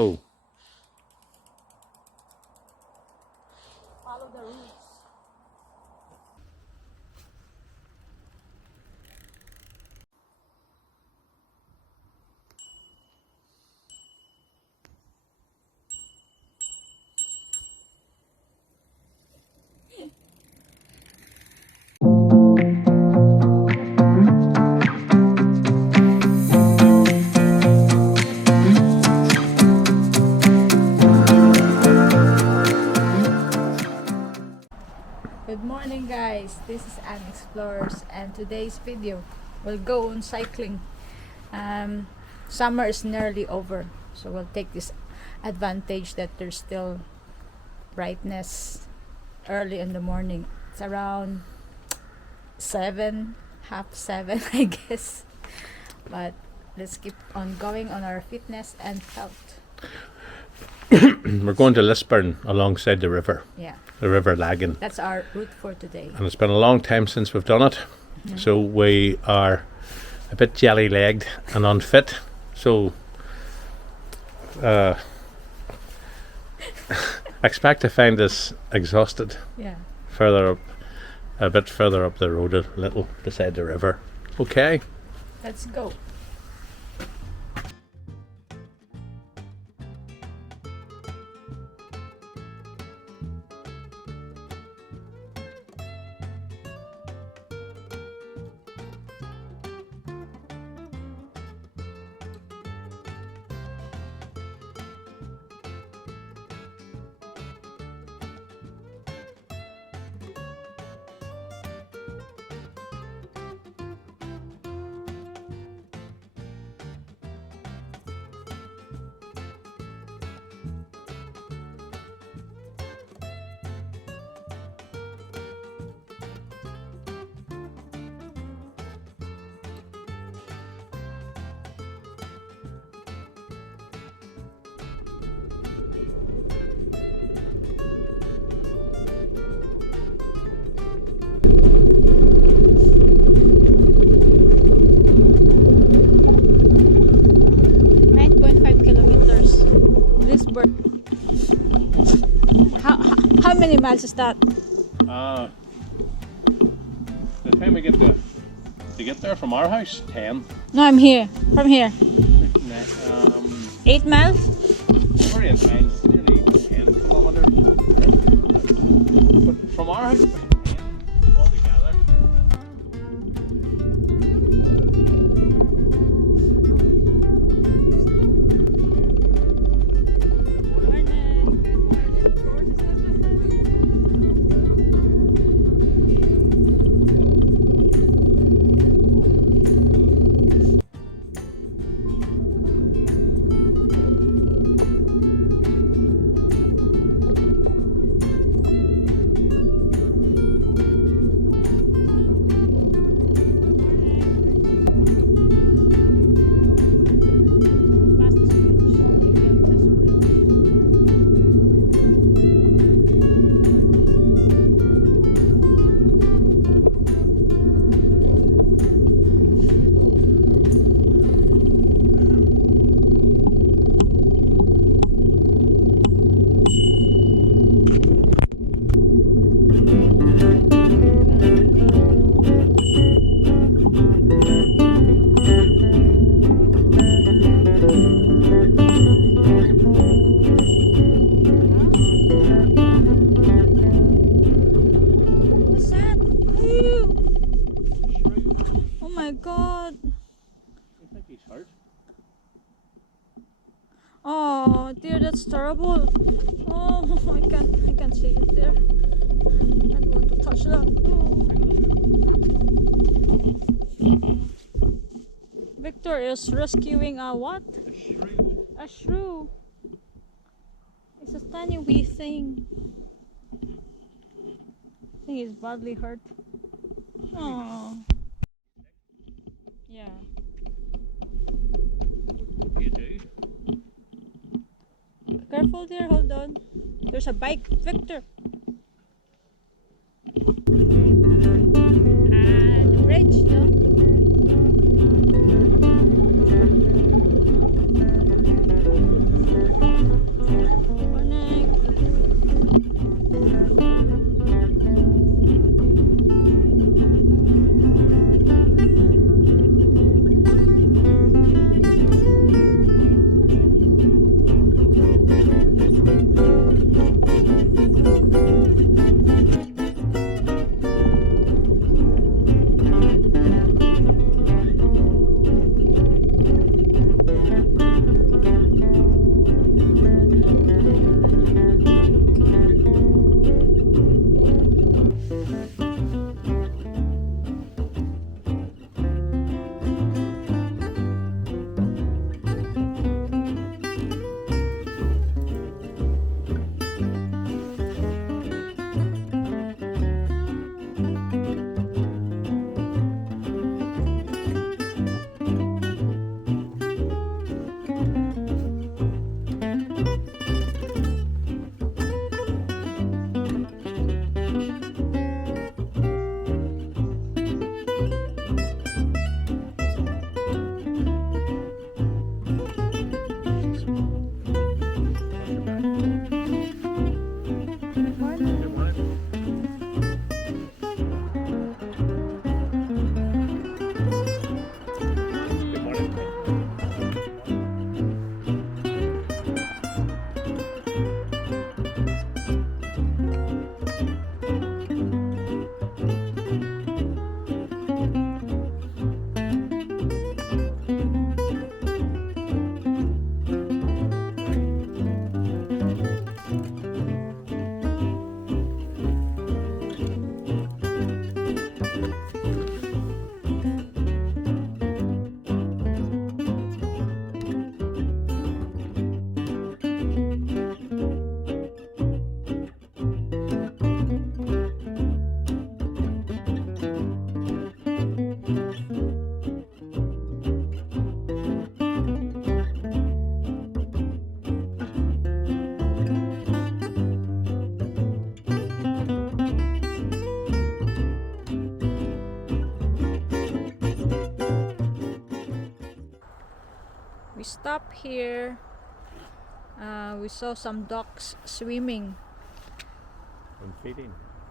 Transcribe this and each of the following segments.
Oh. Follow the rules. Good morning guys, this is Anne Explorers and today's video will go on cycling. Summer is nearly over, so we'll take this advantage that there's still brightness early in the morning. It's around 7, half 7 I guess, but let's keep on going on our fitness and health. We're going to Lisburn alongside the river. Yeah, the River Lagan. that's our route for today. And it's been a long time since we've done it. So we are a bit jelly-legged and unfit. So expect to find us exhausted Yeah, further up, a bit further up the road, a little beside the river. Okay. let's go. Lisburn. How many miles is that? The time we get to get there from our house, 10. No, I'm here. From here. 8 miles? 48 miles, nearly 10 kilometers. But from our house, 10 altogether. Oh dear, that's terrible. Oh, I can't see it there. I don't want to touch that. Oh. Victor is rescuing a what? A shrew. A shrew. It's a tiny wee thing. I think he's badly hurt. Oh. Yeah. What do you do? Careful there, hold on. There's a bike, Victor. Ah, the bridge, no? We stopped here. We saw some ducks swimming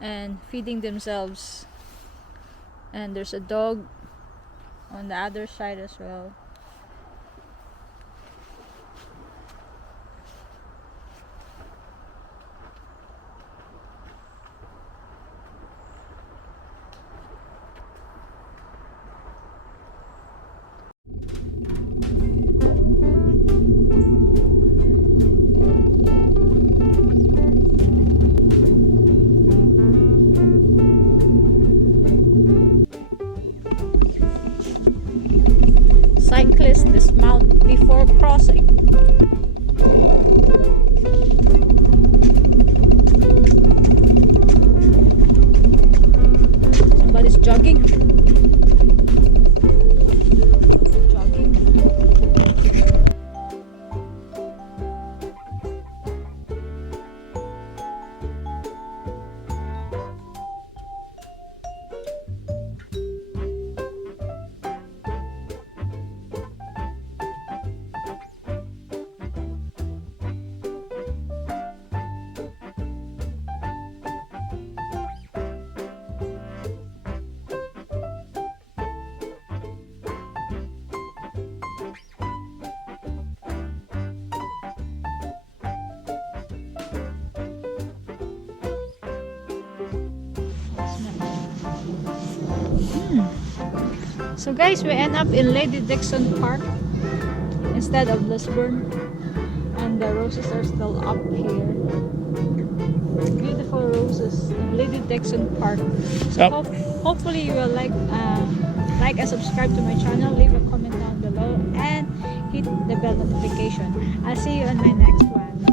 And feeding themselves, and there's a dog on the other side as well. Cyclists dismount before crossing. Somebody's jogging. Jogging. So guys, we end up in Lady Dixon Park instead of Lisburn, and the roses are still up here. Beautiful roses in Lady Dixon Park. So hopefully you will like and subscribe to my channel, leave a comment down below, and hit the bell notification. I'll see you on my next one.